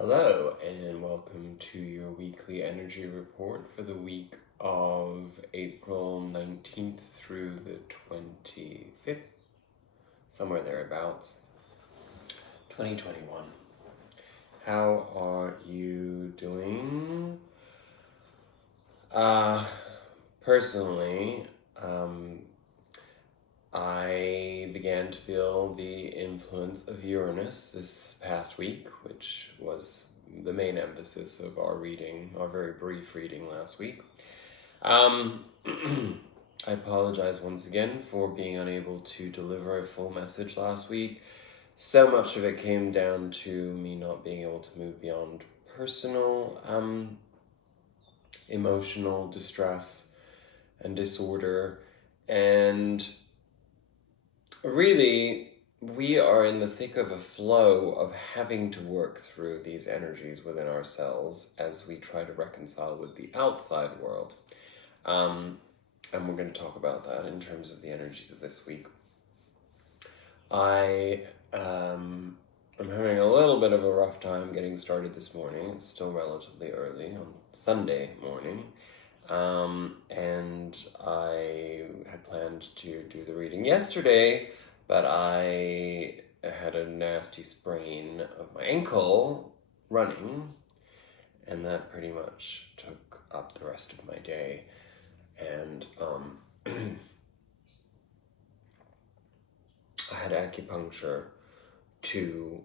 Hello, and welcome to your weekly energy report for the week of April 19th through the 25th, somewhere thereabouts, 2021. How are you doing? Personally, I began to feel the influence of Uranus this past week, which was the main emphasis of our reading, our very brief reading last week. I apologize once again for being unable to deliver a full message last week. So much of it came down to me not being able to move beyond personal emotional distress and disorder, and really, we are in the thick of a flow of having to work through these energies within ourselves as we try to reconcile with the outside world. And we're going to talk about that in terms of the energies of this week. I am having a little bit of a rough time getting started this morning. It's still relatively early on Sunday morning. And I had planned to do the reading yesterday, but I had a nasty sprain of my ankle running, and that pretty much took up the rest of my day. And I had acupuncture to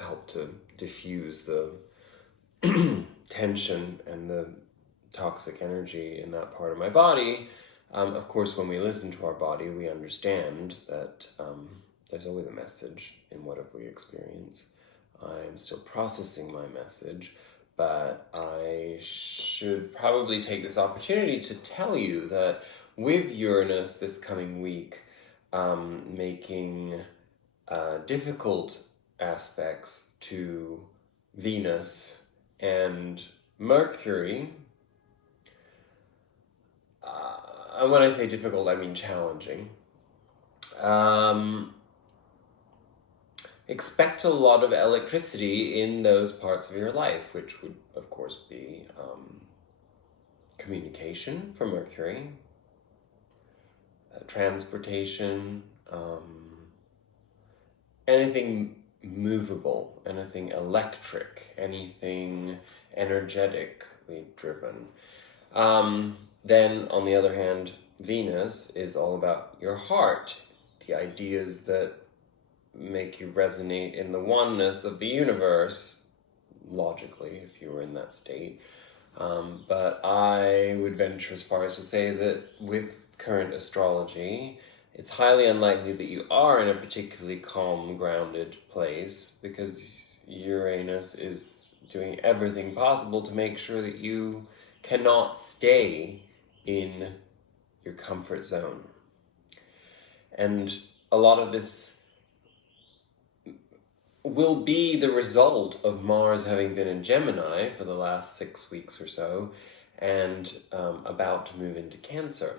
help to diffuse the tension and the toxic energy in that part of my body. Of course, when we listen to our body, we understand that there's always a message in whatever we experience. I'm still processing my message, but I should probably take this opportunity to tell you that with Uranus this coming week making difficult aspects to Venus and Mercury. And when I say difficult, I mean challenging. Expect a lot of electricity in those parts of your life, which would, of course, be communication for Mercury, transportation, anything movable, anything electric, anything energetically driven. Then, on the other hand, Venus is all about your heart, the ideas that make you resonate in the oneness of the universe, logically, if you were in that state. But I would venture as far as to say that with current astrology, it's highly unlikely that you are in a particularly calm, grounded place, because Uranus is doing everything possible to make sure that you cannot stay in your comfort zone. And a lot of this will be the result of Mars having been in Gemini for the last 6 weeks or so, and about to move into Cancer.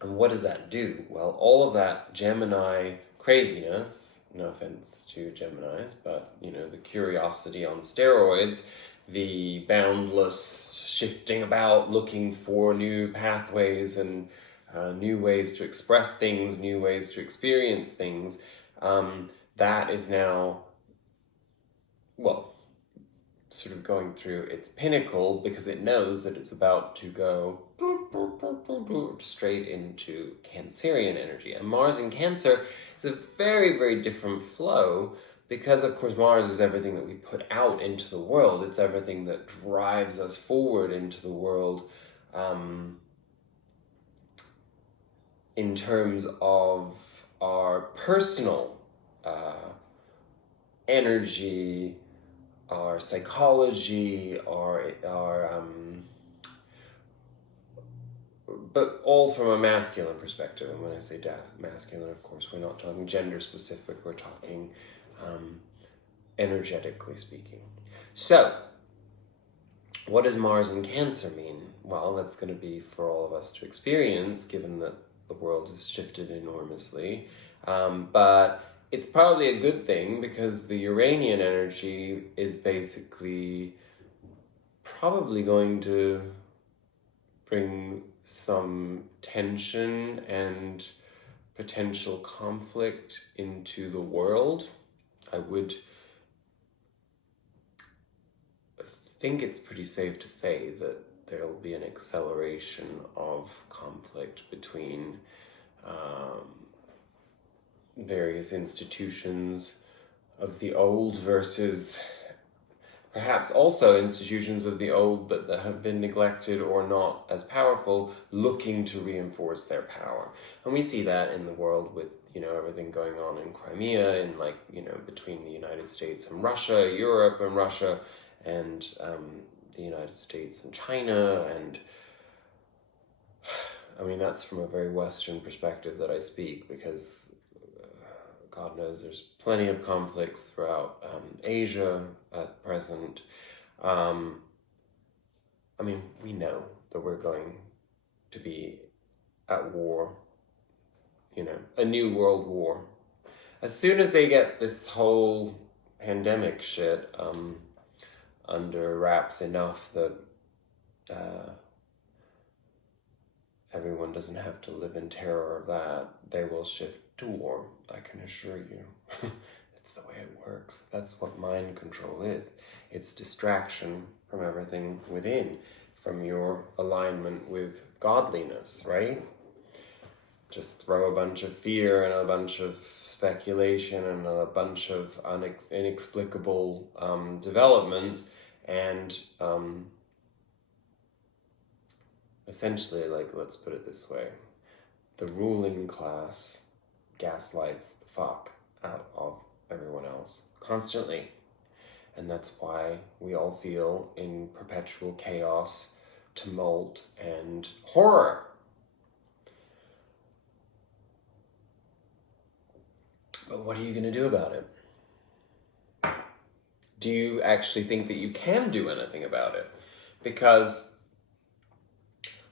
And what does that do? Well, all of that Gemini craziness, no offense to Geminis, but, the curiosity on steroids, the boundless shifting about, looking for new pathways and new ways to express things, new ways to experience things, that is now, sort of going through its pinnacle, because it knows that it's about to go straight into Cancerian energy. And Mars in Cancer is a very, very different flow, because, of course, Mars is everything that we put out into the world. It's everything that drives us forward into the world in terms of our personal energy, our psychology, but all from a masculine perspective. And when I say masculine, of course, we're not talking gender specific, we're talking energetically speaking. So, what does Mars in Cancer mean? Well, that's going to be for all of us to experience, given that the world has shifted enormously. But it's probably a good thing because the Uranian energy is basically probably going to bring some tension and potential conflict into the world. I would think it's pretty safe to say that there will be an acceleration of conflict between various institutions of the old versus perhaps also institutions of the old but that have been neglected or not as powerful, looking to reinforce their power. And we see that in the world with, everything going on in Crimea, in between the United States and Russia, Europe and Russia, and the United States and China. And I mean, that's from a very Western perspective that I speak, because God knows there's plenty of conflicts throughout Asia at present. I mean, we know that we're going to be at war, a new world war. As soon as they get this whole pandemic shit under wraps enough that everyone doesn't have to live in terror of that, they will shift to war, I can assure you. It's the way it works. That's what mind control is. It's distraction from everything within, from your alignment with godliness, right? Just throw a bunch of fear and a bunch of speculation and a bunch of inexplicable developments, and essentially, let's put it this way, the ruling class gaslights the fuck out of everyone else constantly. And that's why we all feel in perpetual chaos, tumult, and horror. But what are you going to do about it? Do you actually think that you can do anything about it? Because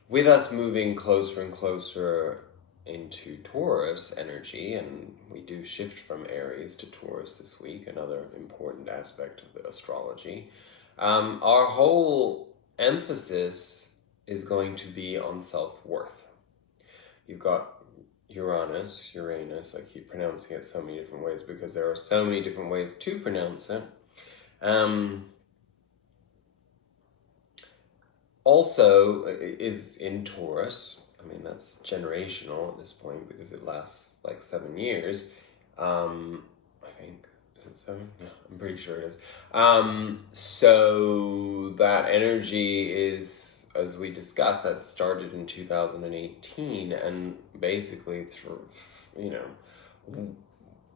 with us moving closer and closer into Taurus energy, and we do shift from Aries to Taurus this week, another important aspect of the astrology, our whole emphasis is going to be on self-worth. You've got Uranus, I keep pronouncing it so many different ways because there are so many different ways to pronounce it. Also is in Taurus. I mean, that's generational at this point because it lasts like 7 years. I think, is it 7? Yeah, I'm pretty sure it is. So that energy is, as we discussed, that started in 2018, and basically through,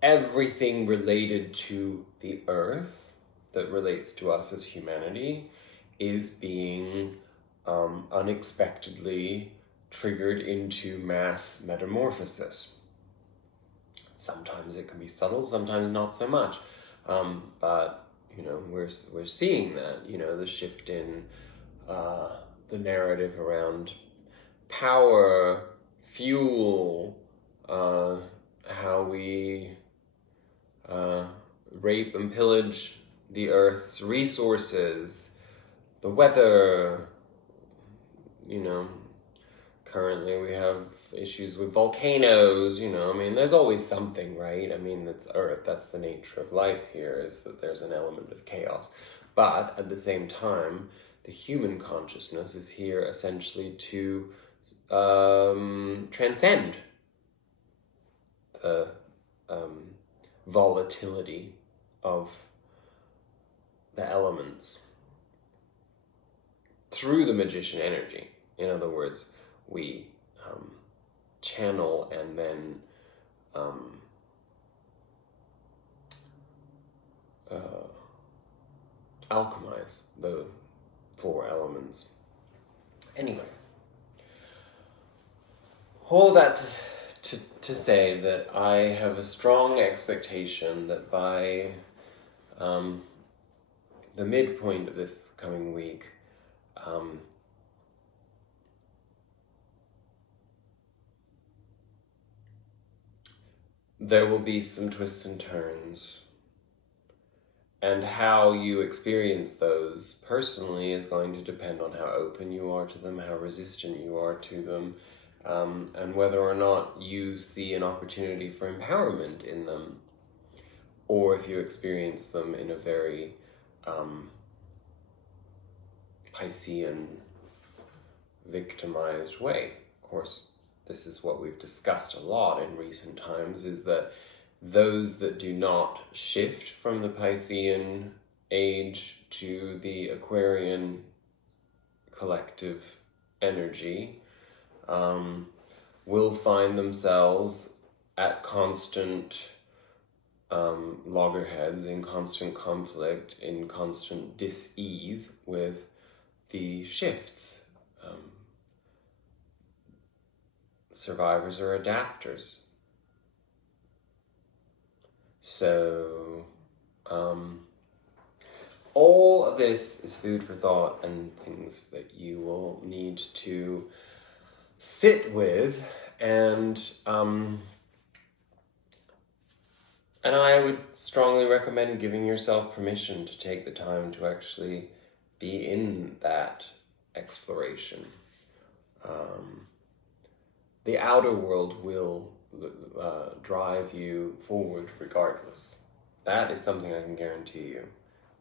everything related to the earth that relates to us as humanity is being unexpectedly triggered into mass metamorphosis. Sometimes it can be subtle, sometimes not so much. But, we're seeing that, the shift in the narrative around power, fuel, how we rape and pillage the earth's resources, the weather. Currently we have issues with volcanoes, there's always something, right? It's Earth, that's the nature of life here, is that there's an element of chaos. But at the same time, the human consciousness is here essentially to transcend the volatility of the elements through the magician energy. In other words, we channel and then alchemize the 4 elements. Anyway, all that to say that I have a strong expectation that by the midpoint of this coming week, there will be some twists and turns. And how you experience those personally is going to depend on how open you are to them, how resistant you are to them, and whether or not you see an opportunity for empowerment in them, or if you experience them in a very Piscean, victimized way. Of course, this is what we've discussed a lot in recent times, is that those that do not shift from the Piscean age to the Aquarian collective energy will find themselves at constant loggerheads, in constant conflict, in constant dis-ease with the shifts. Survivors are adapters. So, all of this is food for thought and things that you will need to sit with, and I would strongly recommend giving yourself permission to take the time to actually be in that exploration. The outer world will drive you forward regardless. That is something I can guarantee you.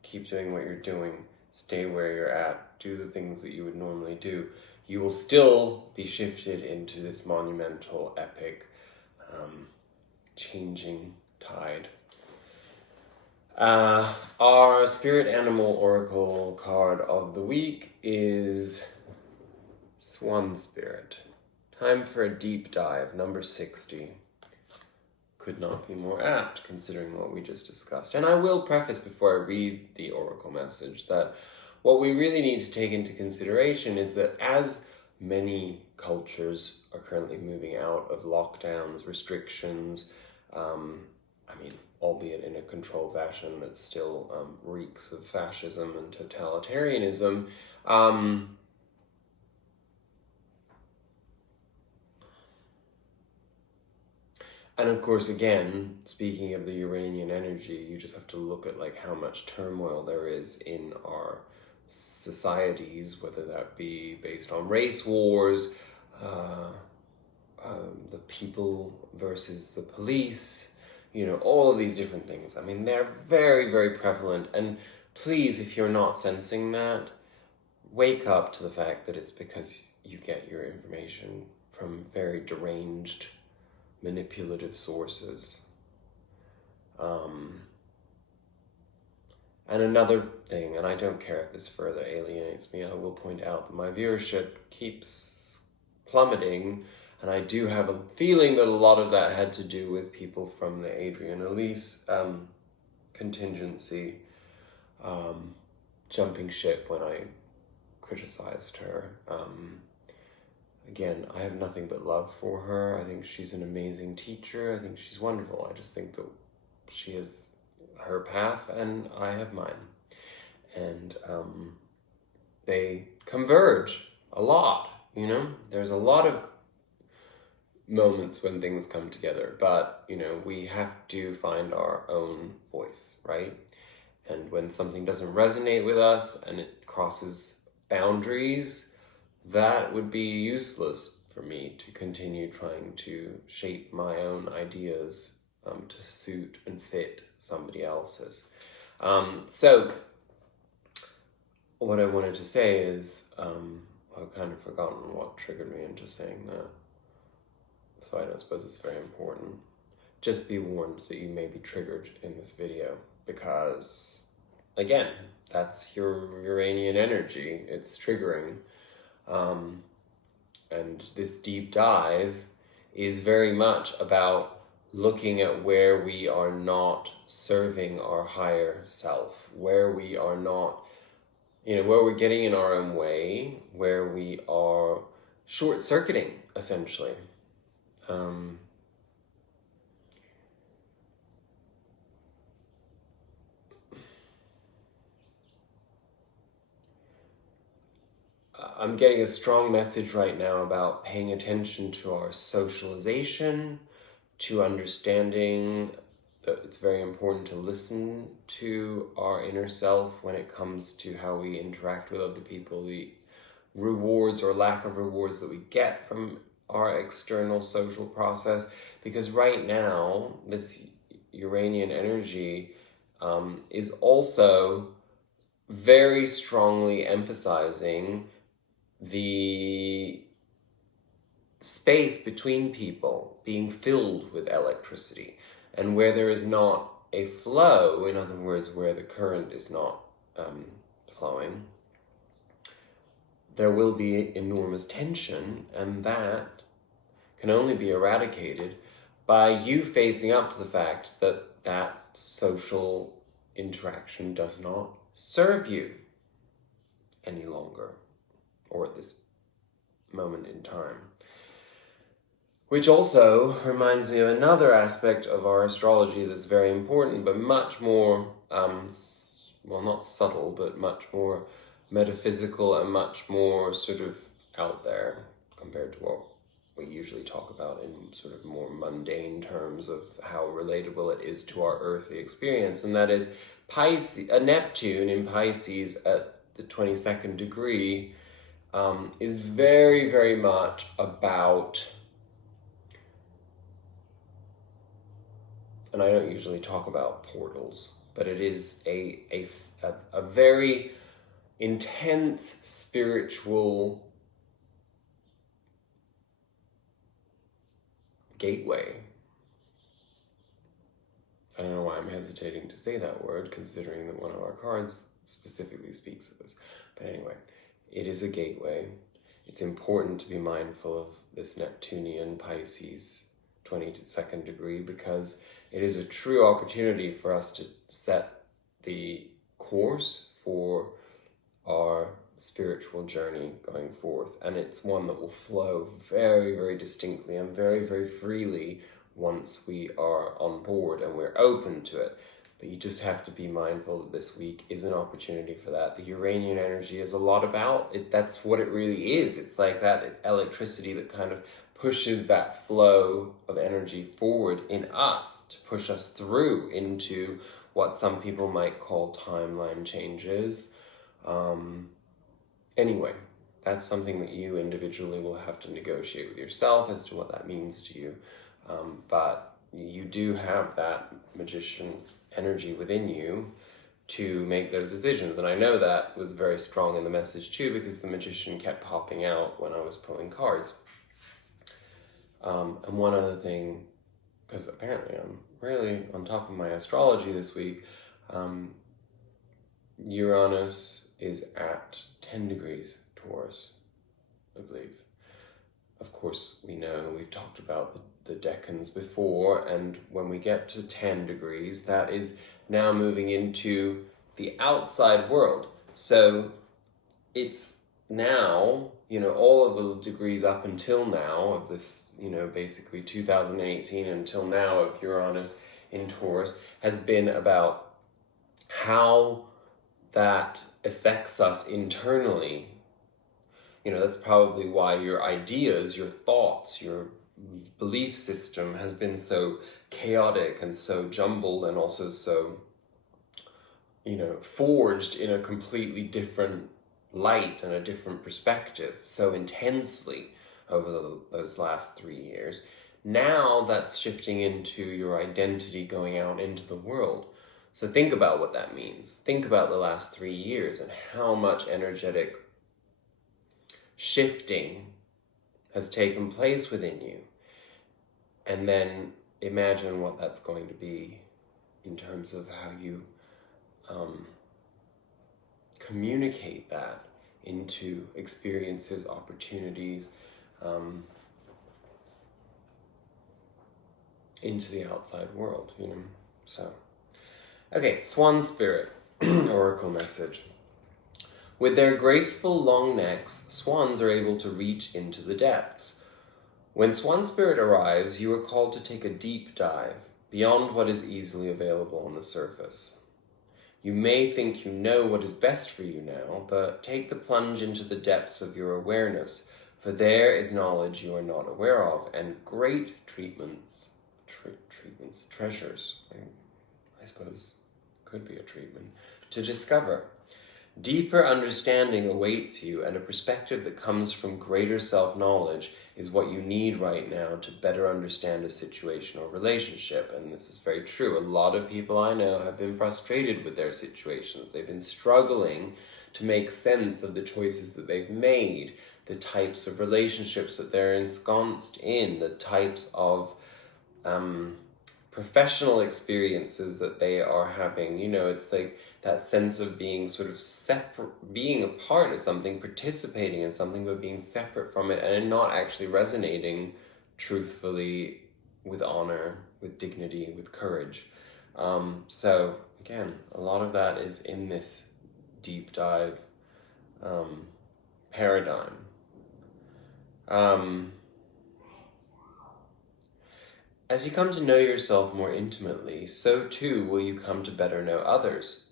Keep doing what you're doing, stay where you're at, do the things that you would normally do. You will still be shifted into this monumental, epic, changing tide. Our spirit animal oracle card of the week is Swan Spirit. Time for a deep dive, number 60. Could not be more apt considering what we just discussed. And I will preface before I read the oracle message that what we really need to take into consideration is that as many cultures are currently moving out of lockdowns, restrictions, albeit in a controlled fashion that still reeks of fascism and totalitarianism, and of course, again, speaking of the Uranian energy, you just have to look at like how much turmoil there is in our societies, whether that be based on race wars, the people versus the police, all of these different things. I mean, they're very, very prevalent. And please, if you're not sensing that, wake up to the fact that it's because you get your information from very deranged, manipulative sources. And another thing, and I don't care if this further alienates me, I will point out that my viewership keeps plummeting, and I do have a feeling that a lot of that had to do with people from the Adrian Elise contingency jumping ship when I criticized her. Again, I have nothing but love for her. I think she's an amazing teacher. I think she's wonderful. I just think that she has her path and I have mine. And they converge a lot, There's a lot of moments when things come together, but, we have to find our own voice, right? And when something doesn't resonate with us and it crosses boundaries, that would be useless for me to continue trying to shape my own ideas to suit and fit somebody else's. So what I wanted to say is, I've kind of forgotten what triggered me into saying that. So I don't suppose it's very important. Just be warned that you may be triggered in this video because, again, that's your Uranian energy. It's triggering. And this deep dive is very much about looking at where we are not serving our higher self, where we are not, where we're getting in our own way, where we are short-circuiting, essentially. I'm getting a strong message right now about paying attention to our socialization, to understanding that it's very important to listen to our inner self when it comes to how we interact with other people, the rewards or lack of rewards that we get from our external social process. Because right now, this Uranian energy is also very strongly emphasizing the space between people being filled with electricity. And where there is not a flow, in other words, where the current is not flowing, there will be enormous tension, and that can only be eradicated by you facing up to the fact that that social interaction does not serve you any longer, or at this moment in time. Which also reminds me of another aspect of our astrology that's very important, but much more, well, not subtle, but much more metaphysical and much more sort of out there compared to what we usually talk about in sort of more mundane terms of how relatable it is to our earthly experience. And that is Neptune in Pisces at the 22nd degree is very, very much about, and I don't usually talk about portals, but it is a very intense spiritual gateway. I don't know why I'm hesitating to say that word, considering that one of our cards specifically speaks of this. But anyway, it is a gateway. It's important to be mindful of this Neptunian Pisces 22nd degree, because it is a true opportunity for us to set the course for our spiritual journey going forth. And it's one that will flow very, very distinctly and very, very freely once we are on board and we're open to it. But you just have to be mindful that this week is an opportunity for that. The Uranian energy is a lot about it. That's what it really is. It's like that electricity that kind of pushes that flow of energy forward in us to push us through into what some people might call timeline changes. Anyway, that's something that you individually will have to negotiate with yourself as to what that means to you. But you do have that magician energy within you to make those decisions. And I know that was very strong in the message too, because the magician kept popping out when I was pulling cards. And one other thing, because apparently I'm really on top of my astrology this week, Uranus is at 10 degrees Taurus, I believe. Of course, we know, we've talked about the decans before, and when we get to 10 degrees, that is now moving into the outside world. So it's now, all of the degrees up until now of this, basically 2018 until now of Uranus in Taurus has been about how that affects us internally. That's probably why your ideas, your thoughts, your belief system has been so chaotic and so jumbled, and also so, forged in a completely different light and a different perspective so intensely over those last 3 years. Now that's shifting into your identity going out into the world. So think about what that means. Think about the last 3 years and how much energetic shifting has taken place within you. And then imagine what that's going to be in terms of how you communicate that into experiences, opportunities, into the outside world, So, okay, Swan Spirit, Oracle message. With their graceful long necks, swans are able to reach into the depths. When Swan Spirit arrives, you are called to take a deep dive beyond what is easily available on the surface. You may think you know what is best for you now, but take the plunge into the depths of your awareness, for there is knowledge you are not aware of, and great treatments, treasures, I suppose, could be a treatment, to discover. Deeper understanding awaits you, and a perspective that comes from greater self-knowledge is what you need right now to better understand a situation or relationship. And this is very true. A lot of people I know have been frustrated with their situations. They've been struggling to make sense of the choices that they've made, the types of relationships that they're ensconced in, the types of professional experiences that they are having. You know, it's like that sense of being sort of separate, being a part of something, participating in something, but being separate from it and not actually resonating truthfully with honor, with dignity, with courage. So again, a lot of that is in this deep dive paradigm. As you come to know yourself more intimately, so too will you come to better know others.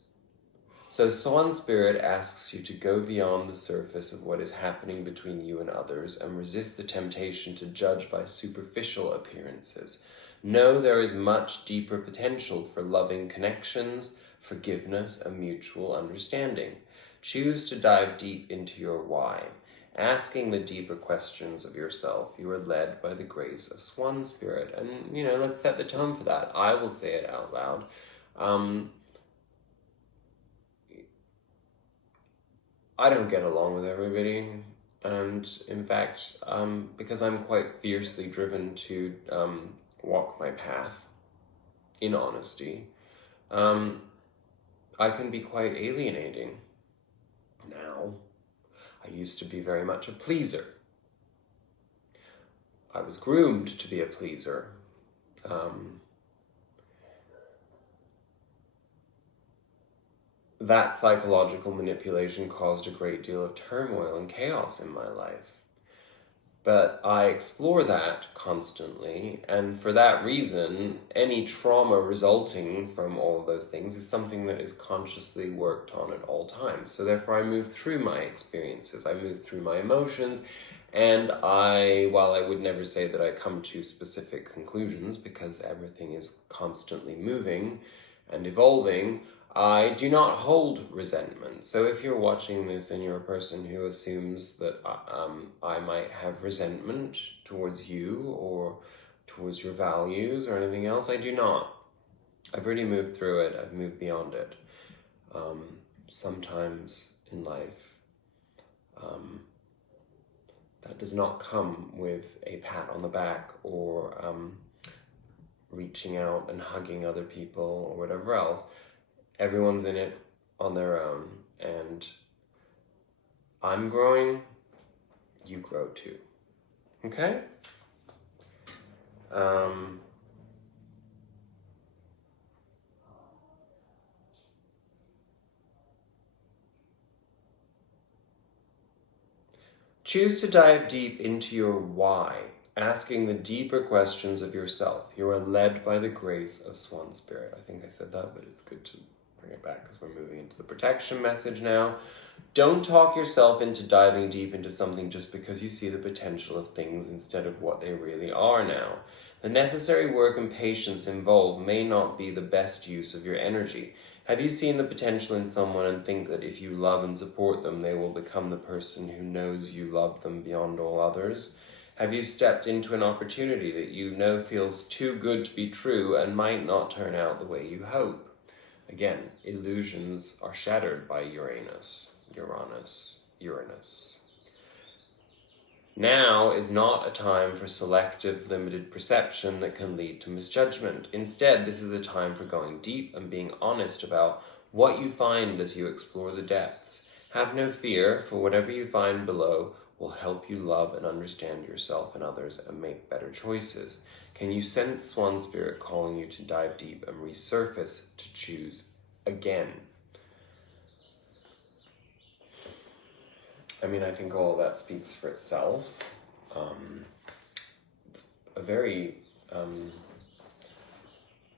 So Swan Spirit asks you to go beyond the surface of what is happening between you and others and resist the temptation to judge by superficial appearances. Know there is much deeper potential for loving connections, forgiveness, and mutual understanding. Choose to dive deep into your why. Asking the deeper questions of yourself, you are led by the grace of Swan Spirit. And, you know, let's set the tone for that. I will say it out loud. I don't get along with everybody. And in fact, because I'm quite fiercely driven to walk my path in honesty, I can be quite alienating now. I used to be very much a pleaser. I was groomed to be a pleaser. That psychological manipulation caused a great deal of turmoil and chaos in my life. But I explore that constantly, and for that reason, any trauma resulting from all of those things is something that is consciously worked on at all times. So therefore I move through my experiences, I move through my emotions, and while I would never say that I come to specific conclusions because everything is constantly moving and evolving, I do not hold resentment. So if you're watching this and you're a person who assumes that I might have resentment towards you or towards your values or anything else, I do not. I've already moved through it. I've moved beyond it. Sometimes in life, that does not come with a pat on the back or reaching out and hugging other people or whatever else. Everyone's in it on their own, and I'm growing, you grow too. Okay? Choose to dive deep into your why, asking the deeper questions of yourself. You are led by the grace of Swan Spirit. I think I said that, but it's good to bring it back because we're moving into the protection message now. Don't talk yourself into diving deep into something just because you see the potential of things instead of what they really are now. The necessary work and patience involved may not be the best use of your energy. Have you seen the potential in someone and think that if you love and support them, they will become the person who knows you love them beyond all others? Have you stepped into an opportunity that you know feels too good to be true and might not turn out the way you hope? Again, illusions are shattered by Uranus. Now is not a time for selective, limited perception that can lead to misjudgment. Instead, this is a time for going deep and being honest about what you find as you explore the depths. Have no fear, for whatever you find below will help you love and understand yourself and others and make better choices. Can you sense Swan Spirit calling you to dive deep and resurface to choose again? I mean, I think all of that speaks for itself. It's a very,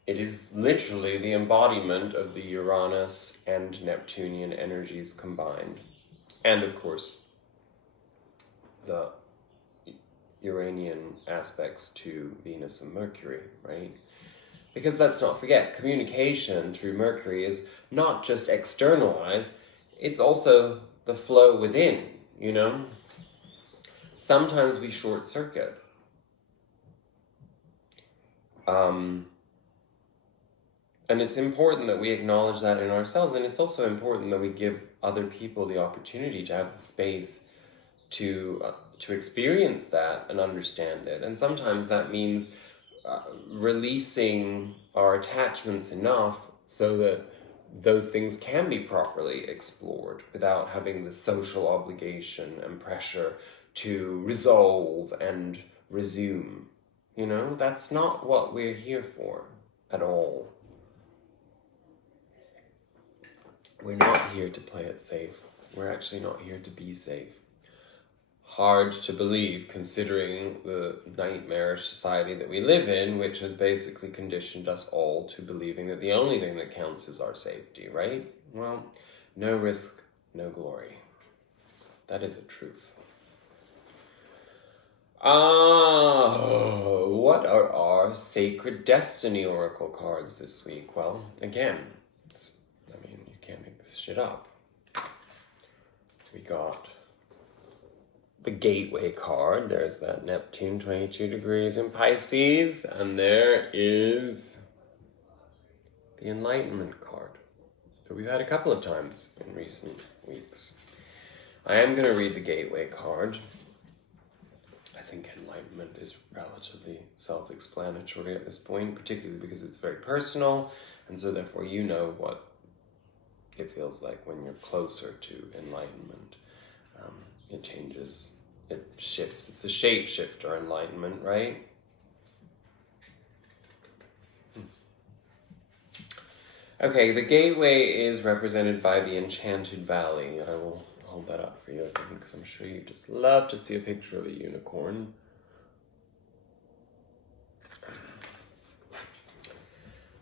it is literally the embodiment of the Uranus and Neptunian energies combined. And of course, the Uranian aspects to Venus and Mercury, right? Because let's not forget, communication through Mercury is not just externalized, it's also the flow within, you know? Sometimes we short circuit. And it's important that we acknowledge that in ourselves, and it's also important that we give other people the opportunity to have the space to experience that and understand it. And sometimes that means releasing our attachments enough so that those things can be properly explored without having the social obligation and pressure to resolve and resume. You know, that's not what we're here for at all. We're not here to play it safe. We're actually not here to be safe. Hard to believe, considering the nightmarish society that we live in, which has basically conditioned us all to believing that the only thing that counts is our safety, right? Well, no risk, no glory. That is a truth. What are our sacred destiny oracle cards this week? Well, again, you can't make this shit up. We got the Gateway card. There's that Neptune 22 degrees in Pisces. And there is the Enlightenment card that we've had a couple of times in recent weeks. I am going to read the Gateway card. I think enlightenment is relatively self-explanatory at this point, particularly because it's very personal, and so therefore you know what it feels like when you're closer to enlightenment. It changes, it shifts. It's a shapeshifter, enlightenment, right? Okay, the Gateway is represented by the Enchanted Valley. I will hold that up for you, I think, because I'm sure you just love to see a picture of a unicorn.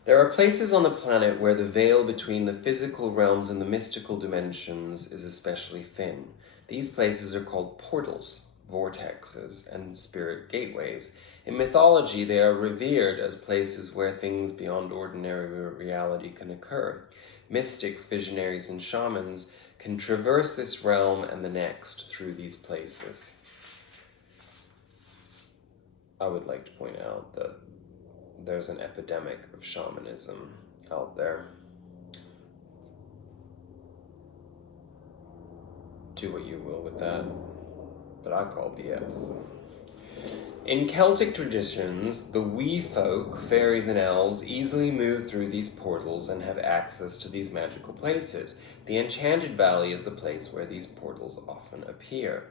There are places on the planet where the veil between the physical realms and the mystical dimensions is especially thin. These places are called portals, vortexes, and spirit gateways. In mythology, they are revered as places where things beyond ordinary reality can occur. Mystics, visionaries, and shamans can traverse this realm and the next through these places. I would like to point out that there's an epidemic of shamanism out there. Do what you will with that, but I call BS. In Celtic traditions, the wee folk, fairies and elves, easily move through these portals and have access to these magical places. The Enchanted Valley is the place where these portals often appear.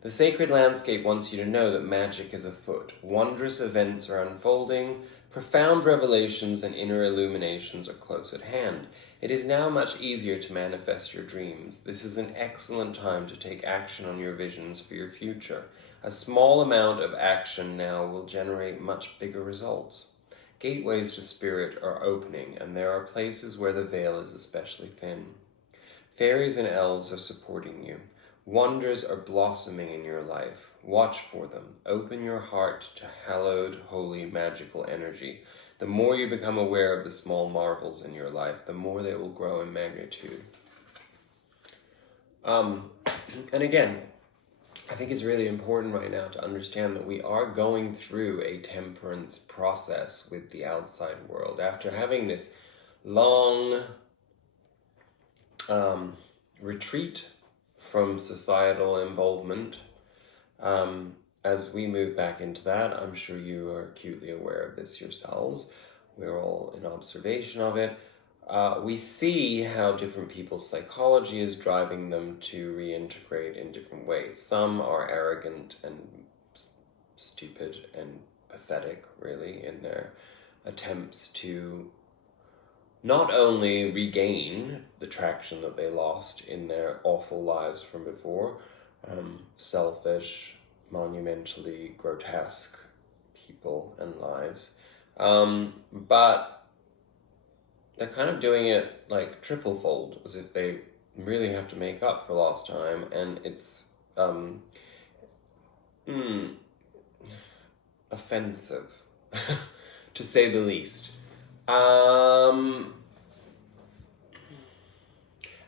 The sacred landscape wants you to know that magic is afoot. Wondrous events are unfolding. Profound revelations and inner illuminations are close at hand. It is now much easier to manifest your dreams. This is an excellent time to take action on your visions for your future. A small amount of action now will generate much bigger results. Gateways to spirit are opening, and there are places where the veil is especially thin. Fairies and elves are supporting you. Wonders are blossoming in your life. Watch for them. Open your heart to hallowed, holy, magical energy. The more you become aware of the small marvels in your life, the more they will grow in magnitude. And again, I think it's really important right now to understand that we are going through a temperance process with the outside world. After having this long retreat from societal involvement, as we move back into that, I'm sure you are acutely aware of this yourselves. We're all in observation of it. We see how different people's psychology is driving them to reintegrate in different ways. Some are arrogant and stupid and pathetic, really, in their attempts to not only regain the traction that they lost in their awful lives from before, selfish, monumentally grotesque people and lives, but they're kind of doing it like triple fold, as if they really have to make up for lost time, and it's offensive, to say the least.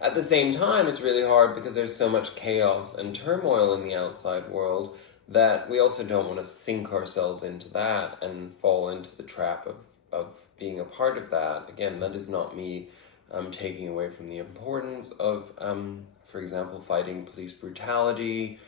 At the same time, it's really hard because there's so much chaos and turmoil in the outside world that we also don't want to sink ourselves into that and fall into the trap of being a part of that. Again, that is not me taking away from the importance of, for example, fighting police brutality,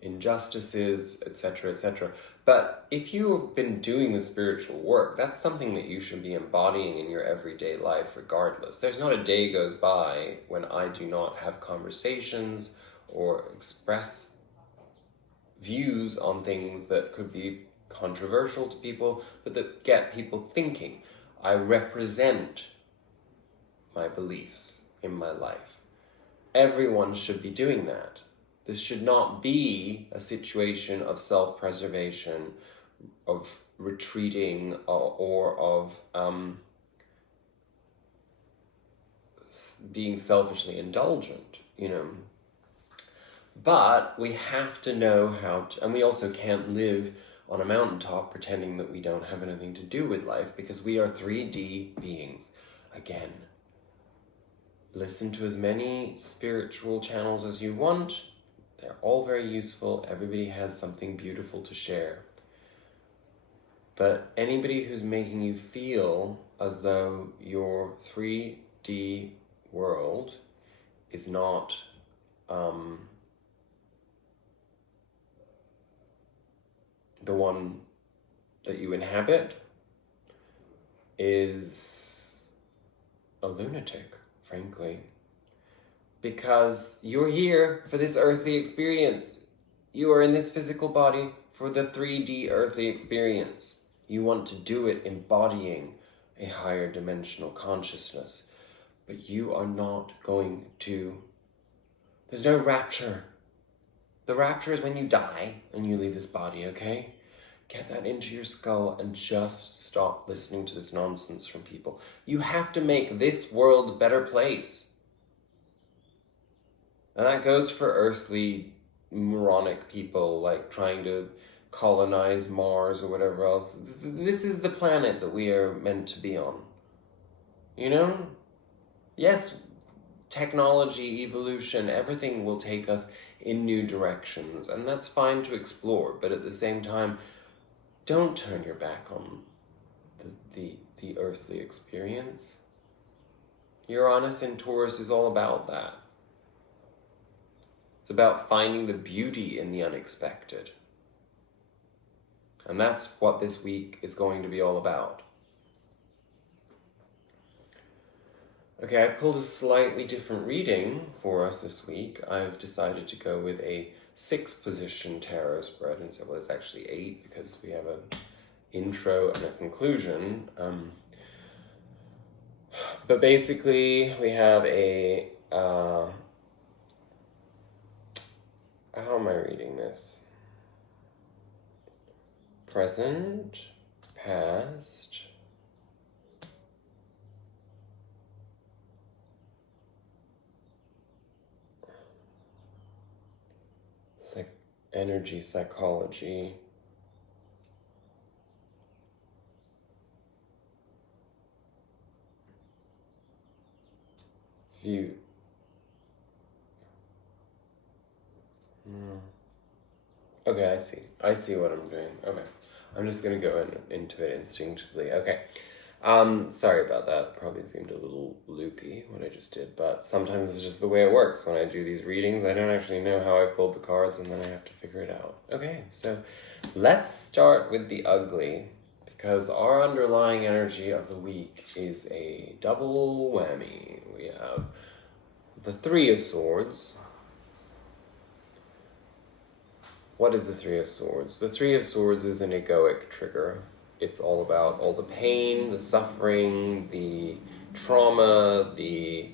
injustices, etc., etc. But if you have been doing the spiritual work, that's something that you should be embodying in your everyday life regardless. There's not a day goes by when I do not have conversations or express views on things that could be controversial to people, but that get people thinking. I represent my beliefs in my life. Everyone should be doing that. This should not be a situation of self-preservation, of retreating, or of being selfishly indulgent, you know. But we have to know how to, and we also can't live on a mountaintop pretending that we don't have anything to do with life, because we are 3D beings. Again, listen to as many spiritual channels as you want. They're all very useful. Everybody has something beautiful to share. But anybody who's making you feel as though your 3D world is not the one that you inhabit is a lunatic, frankly. Because you're here for this earthly experience. You are in this physical body for the 3D earthly experience. You want to do it embodying a higher dimensional consciousness. But you are not going to... There's no rapture. The rapture is when you die and you leave this body, okay? Get that into your skull and just stop listening to this nonsense from people. You have to make this world a better place. And that goes for earthly, moronic people, like trying to colonize Mars or whatever else. This is the planet that we are meant to be on. You know? Yes, technology, evolution, everything will take us in new directions, and that's fine to explore, but at the same time, don't turn your back on the earthly experience. Uranus and Taurus is all about that. It's about finding the beauty in the unexpected. And that's what this week is going to be all about. Okay, I pulled a slightly different reading for us this week. I've decided to go with a 6-position tarot spread, and so, well, it's actually 8 because we have an intro and a conclusion. But basically, we have a... how am I reading this? Present, past, energy, psychology, view. Okay, I see what I'm doing. Okay, I'm just gonna go into it instinctively. Okay, sorry about that. Probably seemed a little loopy what I just did, but sometimes it's just the way it works when I do these readings. I don't actually know how I pulled the cards, and then I have to figure it out. Okay, so let's start with the ugly, because our underlying energy of the week is a double whammy. We have the 3 of Swords. What is the 3 of Swords? The 3 of Swords is an egoic trigger. It's all about all the pain, the suffering, the trauma, the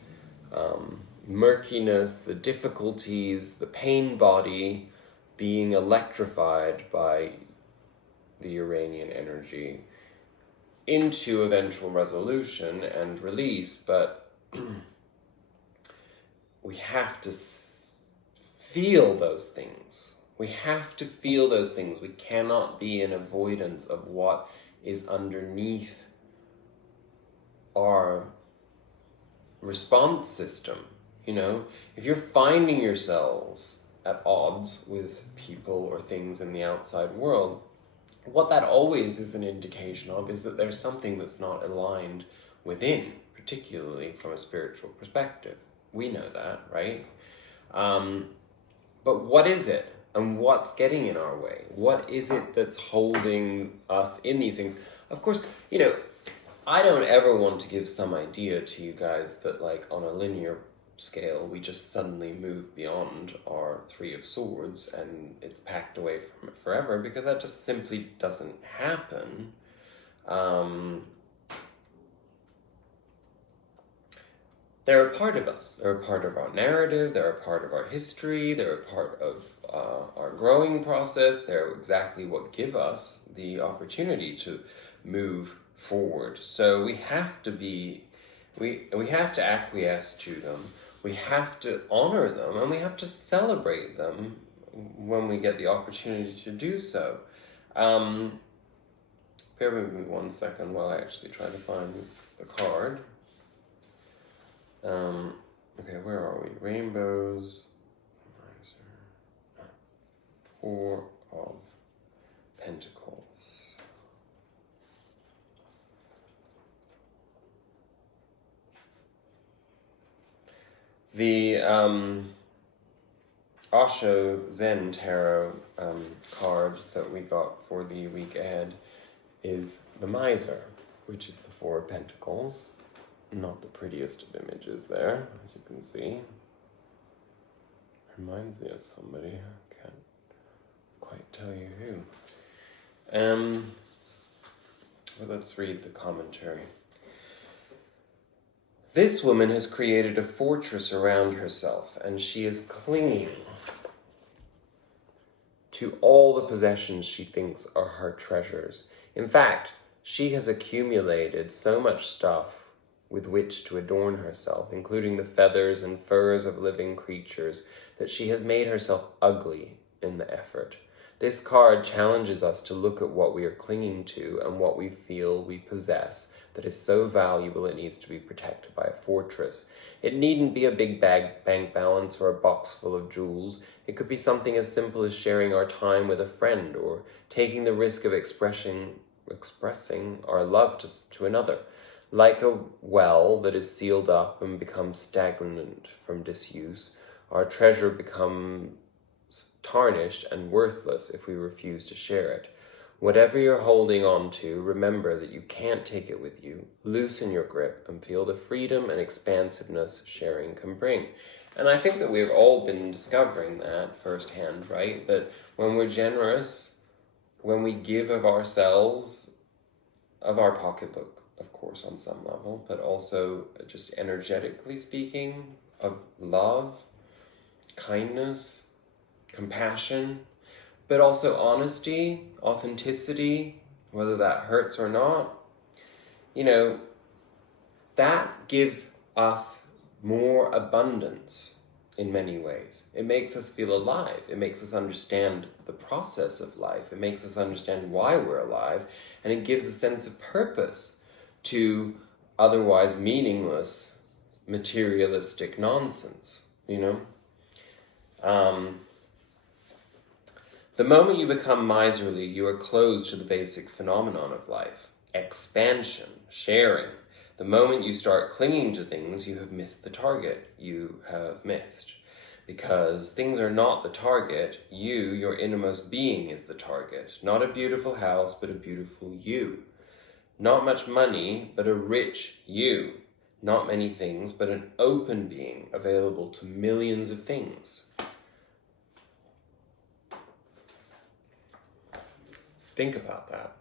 murkiness, the difficulties, the pain body being electrified by the Uranian energy into eventual resolution and release, but we have to feel those things. We have to feel those things. We cannot be in avoidance of what is underneath our response system. You know, if you're finding yourselves at odds with people or things in the outside world, what that always is an indication of is that there's something that's not aligned within, particularly from a spiritual perspective. We know that, right? But what is it? And what's getting in our way? What is it that's holding us in these things? Of course, you know, I don't ever want to give some idea to you guys that, like, on a linear scale, we just suddenly move beyond our Three of Swords and it's packed away from it forever, because that just simply doesn't happen. They're a part of us. They're a part of our narrative. They're a part of our history. They're a part of our growing process. They're exactly what give us the opportunity to move forward. So we have to be, we have to acquiesce to them. We have to honor them, and we have to celebrate them when we get the opportunity to do so. Bear with me 1 second while I actually try to find the card. Okay, where are we? Rainbows. Four of Pentacles. The Osho Zen Tarot card that we got for the week ahead is the Miser, which is the Four of Pentacles. Not the prettiest of images there, as you can see. Reminds me of somebody. I can't quite tell you who. But let's read the commentary. This woman has created a fortress around herself, and she is clinging to all the possessions she thinks are her treasures. In fact, she has accumulated so much stuff with which to adorn herself, including the feathers and furs of living creatures, that she has made herself ugly in the effort. This card challenges us to look at what we are clinging to and what we feel we possess that is so valuable it needs to be protected by a fortress. It needn't be a big bank balance or a box full of jewels. It could be something as simple as sharing our time with a friend, or taking the risk of expressing our love to another. Like a well that is sealed up and becomes stagnant from disuse, our treasure becomes tarnished and worthless if we refuse to share it. Whatever you're holding on to, remember that you can't take it with you. Loosen your grip and feel the freedom and expansiveness sharing can bring. And I think that we've all been discovering that firsthand, right? That when we're generous, when we give of ourselves, of our pocketbook, of course, on some level, but also just energetically speaking, of love, kindness, compassion, but also honesty, authenticity, whether that hurts or not, you know, that gives us more abundance in many ways. It makes us feel alive. It makes us understand the process of life. It makes us understand why we're alive, and it gives a sense of purpose to otherwise meaningless materialistic nonsense, you know? The moment you become miserly, you are closed to the basic phenomenon of life: expansion, sharing. The moment you start clinging to things, you have missed the target you have missed. Because things are not the target, you, your innermost being, is the target. Not a beautiful house, but a beautiful you. Not much money, but a rich you. Not many things, but an open being available to millions of things. Think about that.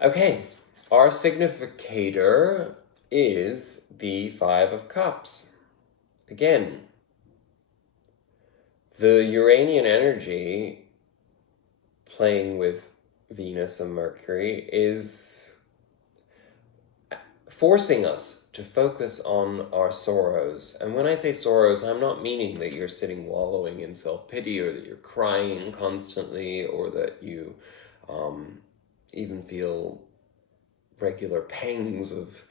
Okay, our significator is the Five of Cups. Again, the Uranian energy playing with Venus and Mercury is forcing us to focus on our sorrows. And when I say sorrows, I'm not meaning that you're sitting wallowing in self-pity, or that you're crying constantly, or that you even feel regular pangs of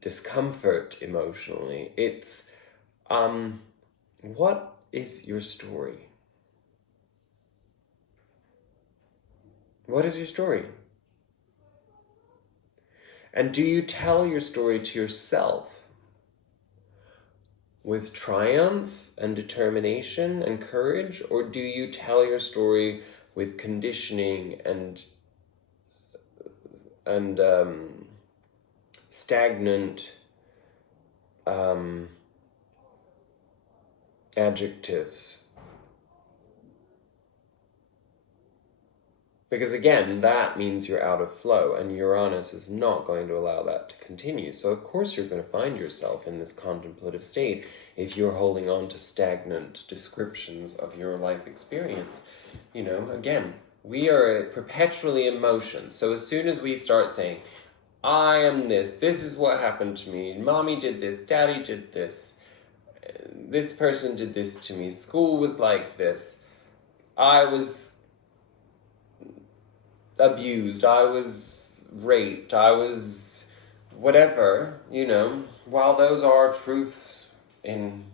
discomfort emotionally. It's, what is your story? What is your story? And do you tell your story to yourself with triumph and determination and courage, or do you tell your story with conditioning and stagnant adjectives? Because again, that means you're out of flow, and Uranus is not going to allow that to continue. So of course you're going to find yourself in this contemplative state if you're holding on to stagnant descriptions of your life experience. You know, again, we are perpetually in motion. So as soon as we start saying, I am this is what happened to me, mommy did this, daddy did this person did this to me, school was like this, I was abused, I was raped, I was whatever, you know, while those are truths in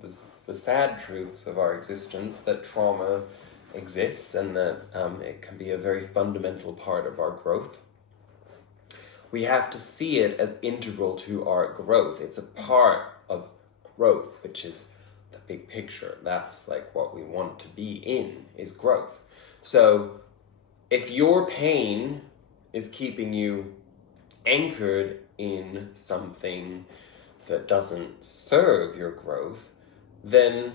the sad truths of our existence, that trauma exists and that it can be a very fundamental part of our growth. We have to see it as integral to our growth. It's a part of growth, which is the big picture. That's like what we want to be in, is growth. So if your pain is keeping you anchored in something that doesn't serve your growth, then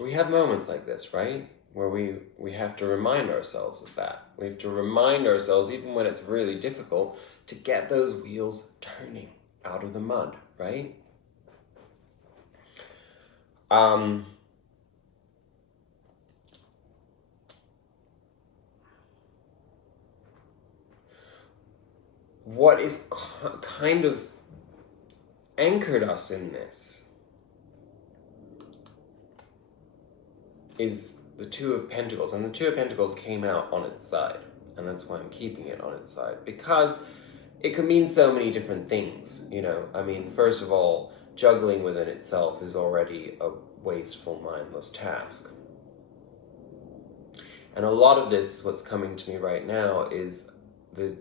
we have moments like this, right? Where we have to remind ourselves of that. We have to remind ourselves, even when it's really difficult, to get those wheels turning out of the mud, right? What is kind of anchored us in this is the Two of Pentacles. And the Two of Pentacles came out on its side. And that's why I'm keeping it on its side. Because it could mean so many different things, you know. I mean, first of all, juggling within itself is already a wasteful, mindless task. And a lot of this, what's coming to me right now, is the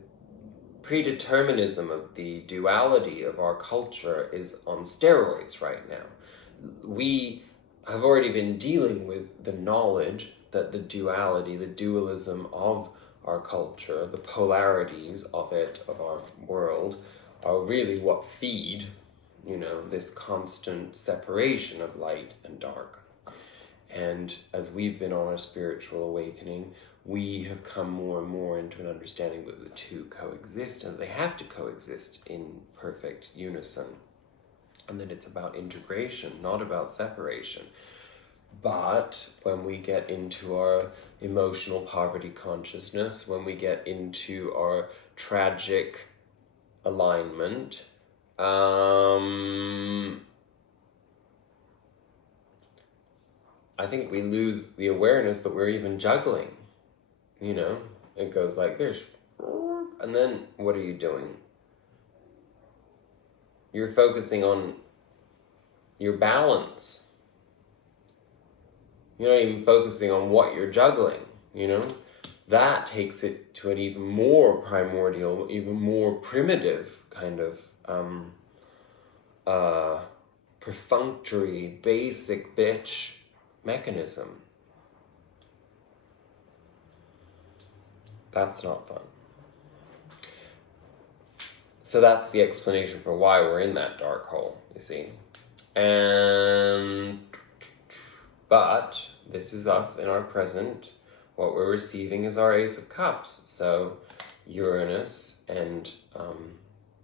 predeterminism of the duality of our culture is on steroids right now. We have already been dealing with the knowledge that the duality, the dualism of our culture, the polarities of it, of our world, are really what feed, you know, this constant separation of light and dark. And as we've been on our spiritual awakening, we have come more and more into an understanding that the two coexist, and they have to coexist in perfect unison. And that it's about integration, not about separation. But when we get into our emotional poverty consciousness, when we get into our tragic alignment, I think we lose the awareness that we're even juggling. You know, it goes like this, and then what are you doing? You're focusing on your balance. You're not even focusing on what you're juggling, you know? That takes it to an even more primordial, even more primitive kind of perfunctory, basic bitch mechanism. That's not fun. So that's the explanation for why we're in that dark hole, you see. But this is us in our present. What we're receiving is our Ace of Cups. So Uranus and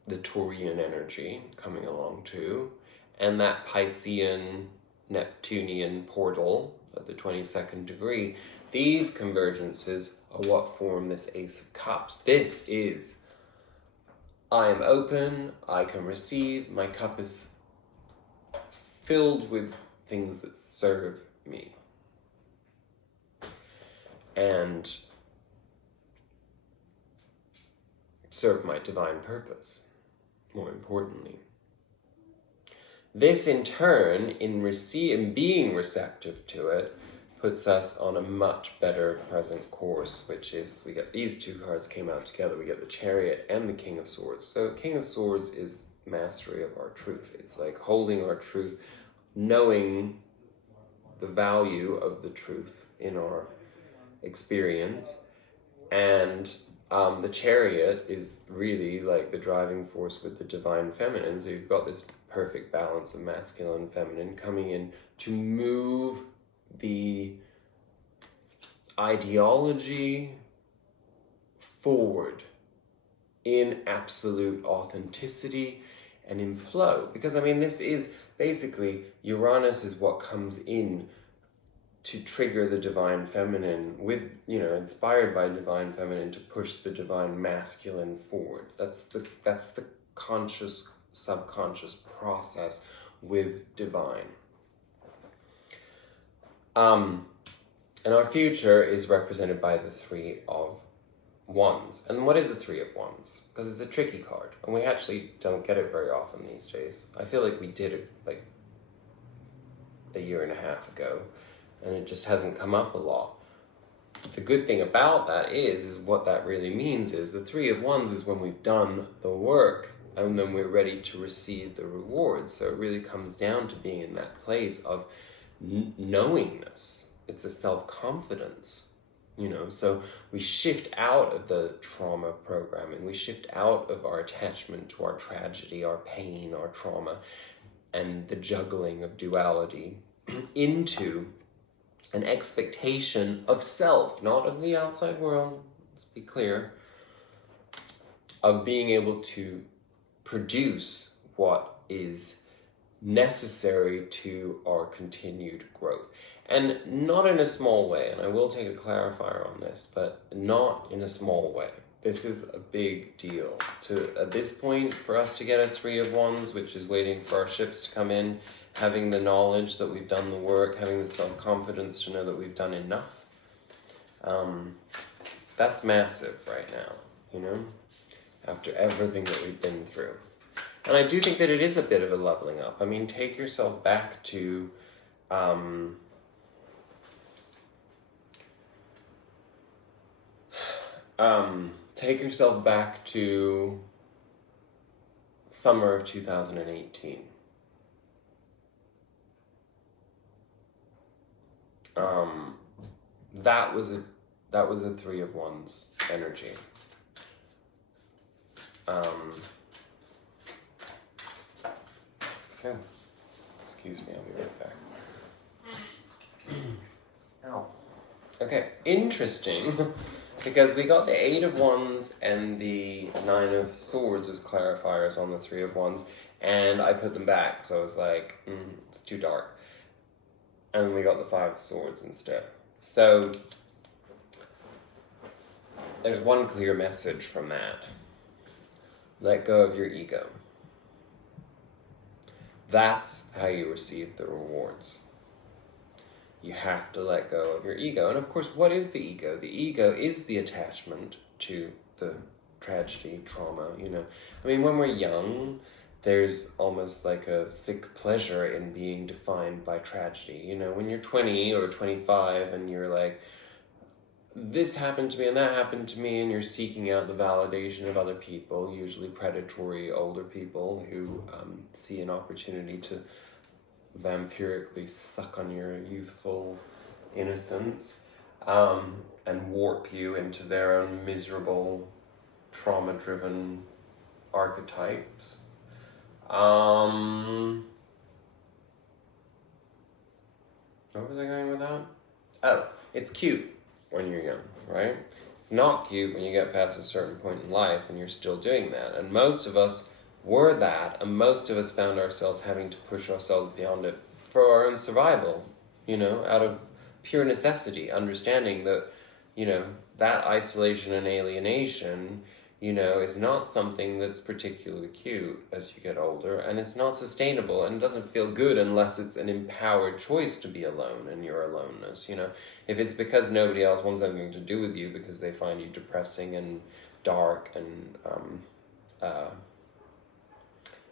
the Taurian energy coming along too. And that Piscean, Neptunian portal at the 22nd degree. These convergences are what form this Ace of Cups. This is, I am open, I can receive, my cup is filled with things that serve me. And serve my divine purpose, more importantly. This in turn, in being receptive to it, puts us on a much better present course, which is, we get these two cards came out together, we get the Chariot and the King of Swords. So King of Swords is mastery of our truth. It's like holding our truth, knowing the value of the truth in our experience. And the Chariot is really like the driving force with the divine feminine. So you've got this perfect balance of masculine and feminine coming in to move the ideology forward in absolute authenticity and in flow. Because I mean, this is basically, Uranus is what comes in to trigger the divine feminine with, inspired by divine feminine to push the divine masculine forward. That's the conscious, subconscious process with divine. And our future is represented by the Three of Wands. And what is the Three of Wands? Because it's a tricky card, and we actually don't get it very often these days. I feel like we did it like a year and a half ago, and it just hasn't come up a lot. The good thing about that is what that really means is the Three of Wands is when we've done the work and then we're ready to receive the rewards. So it really comes down to being in that place of knowingness. It's a self-confidence, so we shift out of the trauma programming, we shift out of our attachment to our tragedy, our pain, our trauma, and the juggling of duality into an expectation of self, not of the outside world, let's be clear, of being able to produce what is necessary to our continued growth. And not in a small way, and I will take a clarifier on this, but not in a small way. This is a big deal. At this point, for us to get a Three of Wands, which is waiting for our ships to come in, having the knowledge that we've done the work, having the self-confidence to know that we've done enough, that's massive right now, after everything that we've been through. And I do think that it is a bit of a leveling up. I mean, take yourself back to summer of 2018. That was a Three of Wands energy. Okay. Excuse me, I'll be right back. Ow. Okay, interesting, because we got the Eight of Wands and the Nine of Swords as clarifiers on the Three of Wands, and I put them back, so I was like, it's too dark. And we got the Five of Swords instead. So, there's one clear message from that. Let go of your ego. That's how you receive the rewards. You have to let go of your ego. And of course, what is the ego? The ego is the attachment to the tragedy, trauma, I mean, when we're young, there's almost like a sick pleasure in being defined by tragedy. When you're 20 or 25 and you're like, this happened to me and that happened to me, and you're seeking out the validation of other people, usually predatory older people who see an opportunity to vampirically suck on your youthful innocence and warp you into their own miserable, trauma-driven archetypes. Where was I going with that? Oh, it's cute when you're young, right? It's not cute when you get past a certain point in life and you're still doing that. And most of us were that, and most of us found ourselves having to push ourselves beyond it for our own survival, out of pure necessity, understanding that, you know, that isolation and alienation, you know, is not something that's particularly cute as you get older, and it's not sustainable and doesn't feel good unless it's an empowered choice to be alone in your aloneness, you know. If it's because nobody else wants anything to do with you because they find you depressing and dark and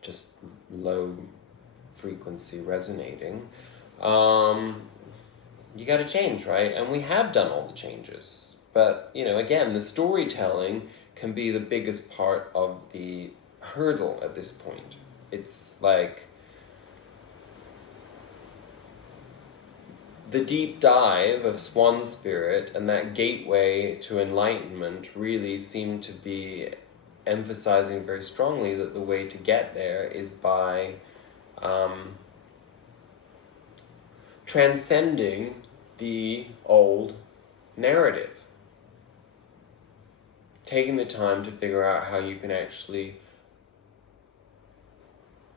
just low frequency resonating, you got to change, right? And we have done all the changes. But, you know, again, the storytelling can be the biggest part of the hurdle at this point. It's like the deep dive of Swan spirit and that gateway to enlightenment really seem to be emphasizing very strongly that the way to get there is by transcending the old narrative. Taking the time to figure out how you can actually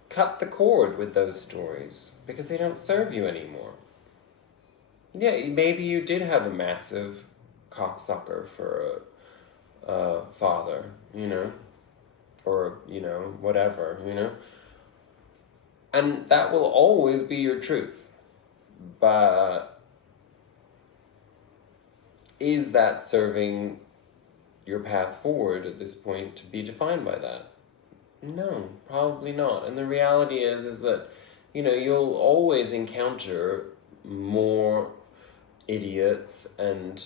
cut the cord with those stories because they don't serve you anymore. Yeah, maybe you did have a massive cocksucker for a father, you know, or, you know, whatever, you know. And that will always be your truth. But is that serving your path forward at this point to be defined by that? No, probably not. And the reality is that, you know, you'll always encounter more idiots and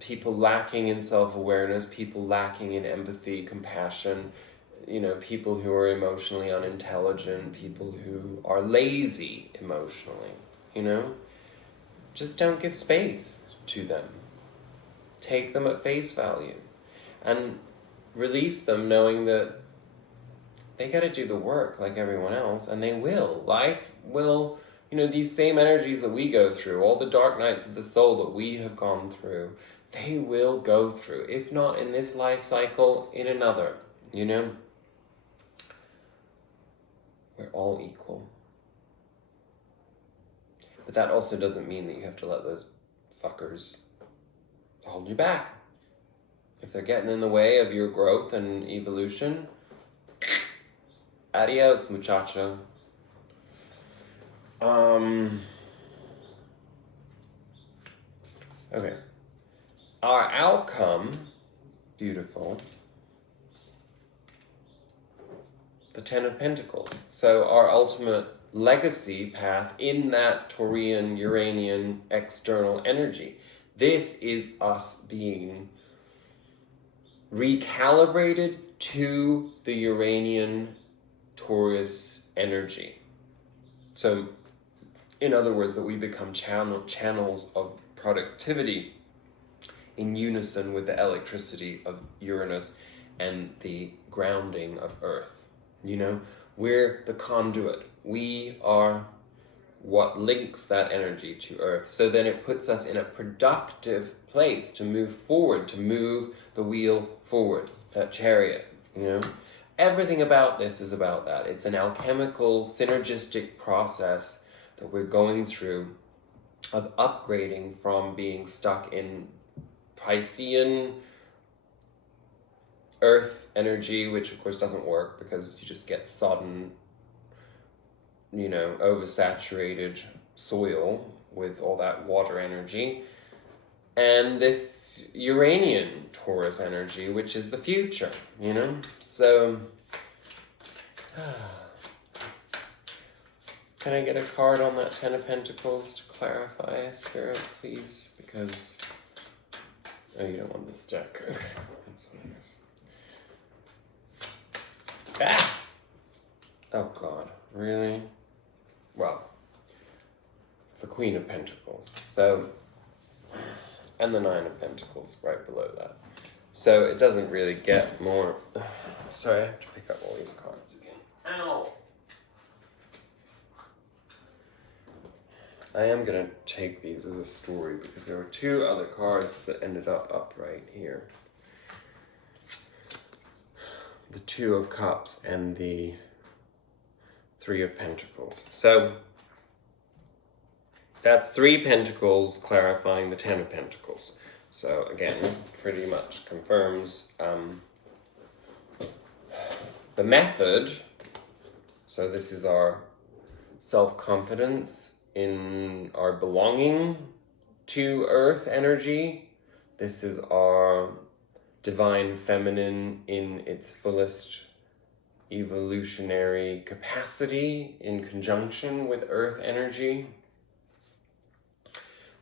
people lacking in self-awareness, people lacking in empathy, compassion, you know, people who are emotionally unintelligent, people who are lazy emotionally, you know. Just don't give space to them. Take them at face value and release them knowing that they got to do the work like everyone else, and they will. Life will, you know, these same energies that we go through, all the dark nights of the soul that we have gone through, they will go through. If not in this life cycle, in another, you know. We're all equal. But that also doesn't mean that you have to let those fuckers hold you back. If they're getting in the way of your growth and evolution, adios, muchacha. Okay. Our outcome, beautiful. The Ten of Pentacles. So our ultimate legacy path in that Taurian, Uranian external energy. This is us being recalibrated to the Uranian Taurus energy. So, in other words, that we become channels of productivity in unison with the electricity of Uranus and the grounding of Earth. You know, we're the conduit. We are what links that energy to Earth. So then it puts us in a productive place to move forward, to move the wheel forward, that chariot, you know. Everything about this is about that. It's an alchemical, synergistic process that we're going through of upgrading from being stuck in Piscean Earth energy, which of course doesn't work because you just get sodden, you know, oversaturated soil with all that water energy, and this Uranian Taurus energy, which is the future, you know? So, can I get a card on that Ten of Pentacles to clarify, Spirit, please? Because, oh, you don't want this deck. Okay, that's what it is. Ah! Oh, God, really? Well, the Queen of Pentacles. So, and the Nine of Pentacles right below that. So it doesn't really get more. Sorry, I have to pick up all these cards again. Ow! I am going to take these as a story because there were two other cards that ended up upright here. The Two of Cups and the Three of Pentacles. So, That's 3 pentacles clarifying the 10 of pentacles. So again, pretty much confirms the method. So this is our self-confidence in our belonging to earth energy. This is our divine feminine in its fullest evolutionary capacity in conjunction with earth energy.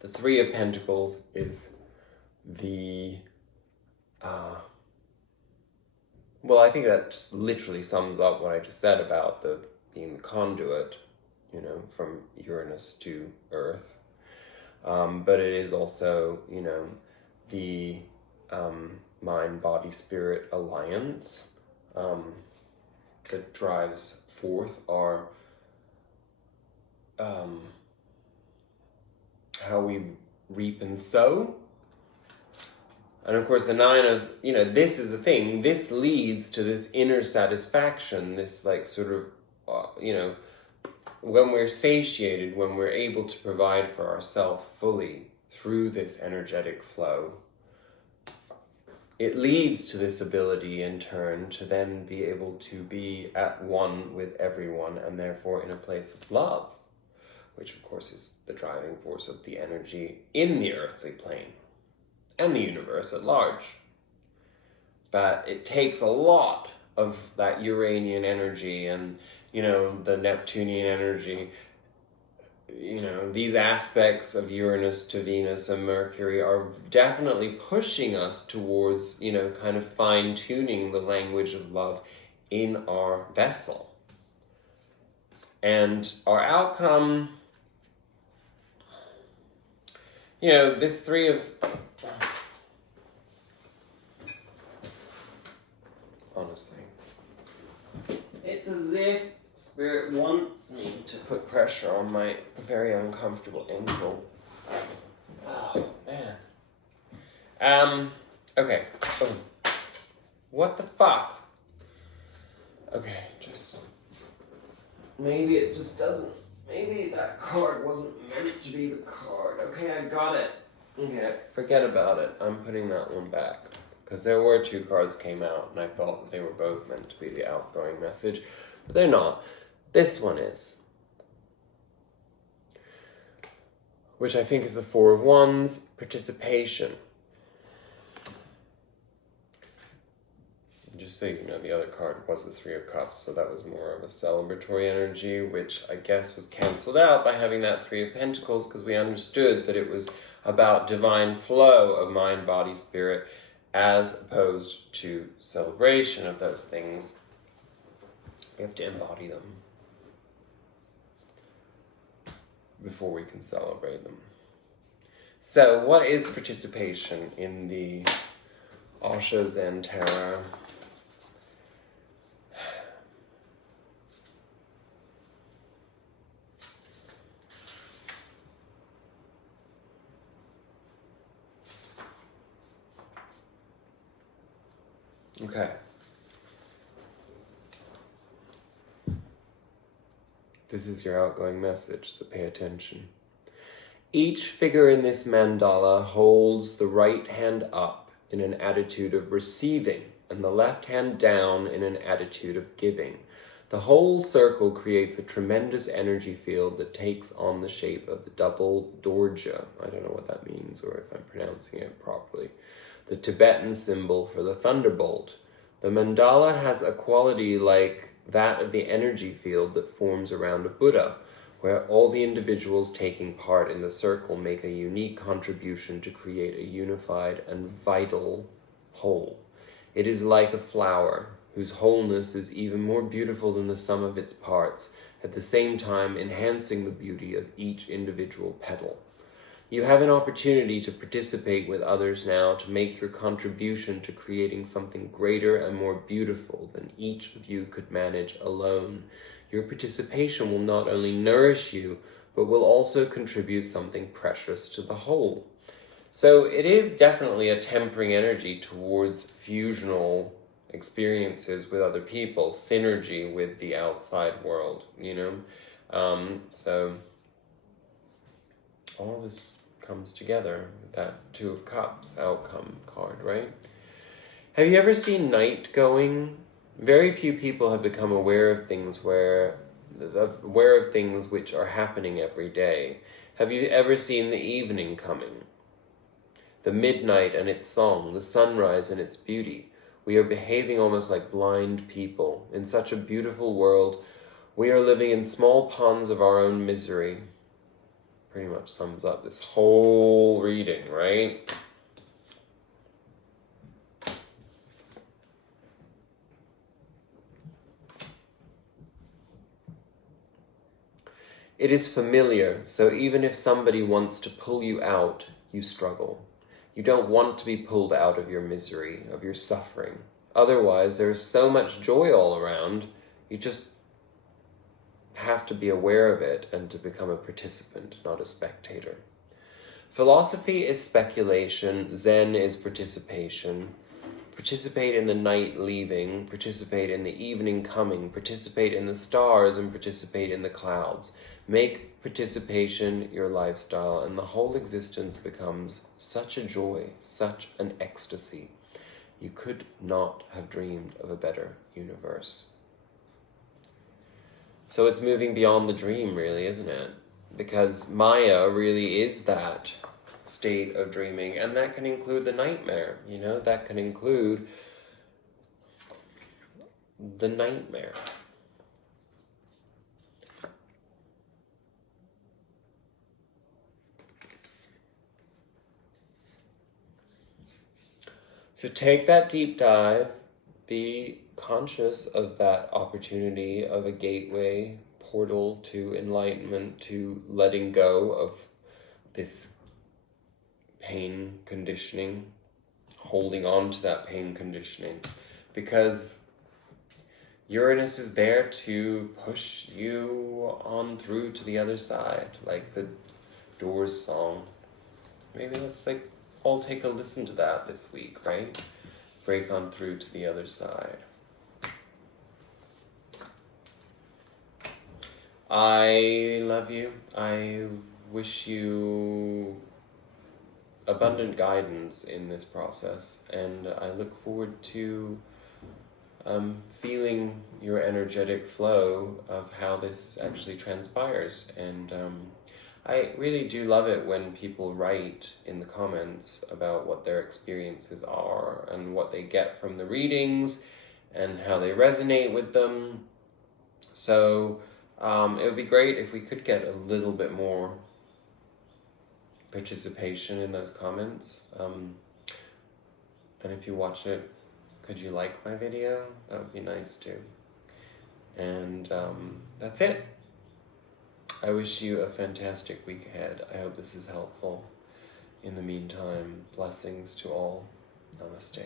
The 3 of Pentacles is the well, I think that just literally sums up what I just said about the being the conduit, you know, from Uranus to Earth. But it is also, you know, the mind-body-spirit alliance that drives forth our how we reap and sow. And of course the 9 of, you know, this is the thing, this leads to this inner satisfaction, this like sort of, you know, when we're satiated, when we're able to provide for ourselves fully through this energetic flow, it leads to this ability in turn to then be able to be at one with everyone and therefore in a place of love, which of course is the driving force of the energy in the earthly plane and the universe at large. But it takes a lot of that Uranian energy and, you know, the Neptunian energy, you know, these aspects of Uranus to Venus and Mercury are definitely pushing us towards, you know, kind of fine-tuning the language of love in our vessel. And our outcome, you know, this 3 of... Honestly, it's as if Spirit wants me to put pressure on my very uncomfortable ankle. Oh, man. Okay. Oh. What the fuck? Okay, just... Maybe it just doesn't... Maybe that card wasn't meant to be the card. Okay, I got it. Okay, forget about it. I'm putting that one back. Because there were 2 cards came out, and I thought that they were both meant to be the outgoing message. But they're not. This one is. Which I think is the 4 of Wands, participation. Just so you know, the other card was the 3 of Cups, so that was more of a celebratory energy, which I guess was cancelled out by having that 3 of Pentacles, because we understood that it was about divine flow of mind, body, spirit, as opposed to celebration of those things. We have to embody them before we can celebrate them. So, what is participation in the Osho Zen Tarot? Okay. This is your outgoing message, so pay attention. Each figure in this mandala holds the right hand up in an attitude of receiving and the left hand down in an attitude of giving. The whole circle creates a tremendous energy field that takes on the shape of the double dorja. I don't know what that means or if I'm pronouncing it properly. The Tibetan symbol for the thunderbolt. The mandala has a quality like that of the energy field that forms around a Buddha, where all the individuals taking part in the circle make a unique contribution to create a unified and vital whole. It is like a flower, whose wholeness is even more beautiful than the sum of its parts, at the same time enhancing the beauty of each individual petal. You have an opportunity to participate with others now to make your contribution to creating something greater and more beautiful than each of you could manage alone. Your participation will not only nourish you, but will also contribute something precious to the whole. So it is definitely a tempering energy towards fusional experiences with other people, synergy with the outside world, you know? So all this comes together with that Two of Cups outcome card, right? Have you ever seen night going? Very few people have become aware of things which are happening every day. Have you ever seen the evening coming? The midnight and its song, the sunrise and its beauty. We are behaving almost like blind people. In such a beautiful world, we are living in small ponds of our own misery. Pretty much sums up this whole reading, right? It is familiar, so even if somebody wants to pull you out, you struggle. You don't want to be pulled out of your misery, of your suffering. Otherwise, there is so much joy all around, you just have to be aware of it and to become a participant, not a spectator. Philosophy is speculation, Zen is participation. Participate in the night leaving, participate in the evening coming, participate in the stars, and participate in the clouds. Make participation your lifestyle, and the whole existence becomes such a joy, such an ecstasy. You could not have dreamed of a better universe. So it's moving beyond the dream, really, isn't it? Because Maya really is that state of dreaming, and that can include the nightmare, that can include the nightmare. So take that deep dive, be conscious of that opportunity of a gateway, portal to enlightenment, to letting go of this pain conditioning, holding on to that pain conditioning, because Uranus is there to push you on through to the other side, like the Doors song. Maybe let's all take a listen to that this week, right? Break on through to the other side. I love you. I wish you abundant guidance in this process, and I look forward to feeling your energetic flow of how this actually transpires. And I really do love it when people write in the comments about what their experiences are and what they get from the readings and how they resonate with them. So it would be great if we could get a little bit more participation in those comments. And if you watch it, could you like my video? That would be nice too. And that's it. I wish you a fantastic week ahead. I hope this is helpful. In the meantime, blessings to all. Namaste.